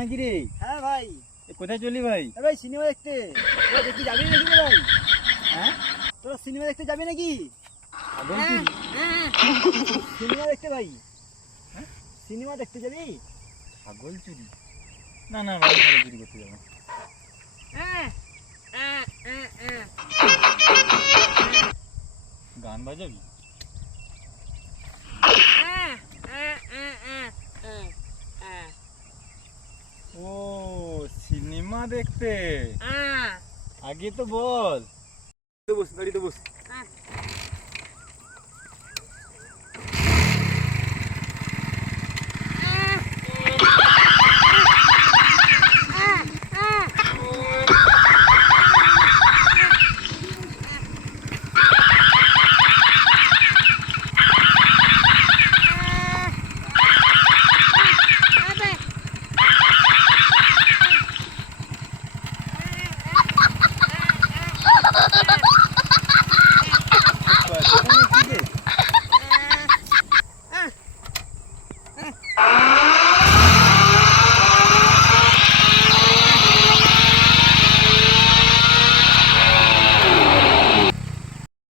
নাকি রে? হ্যাঁ ভাই। কোথায় চলি ভাই? ভাই সিনেমা দেখতে। তোরা দেখতে যাবি নাকি রে ভাই? হ্যাঁ, তোরা সিনেমা দেখতে যাবি নাকি? ছাগল চুরি? সিনেমা দেখতে ভাই। হ্যাঁ, সিনেমা দেখতে যাবি? ছাগল চুরি? না না ভাই, ছাগল চুরি করতে যাবো না। গান বাজাবি? ও সিনেমা দেখতে, আগে তো বল। বস, গাড়িতে বস।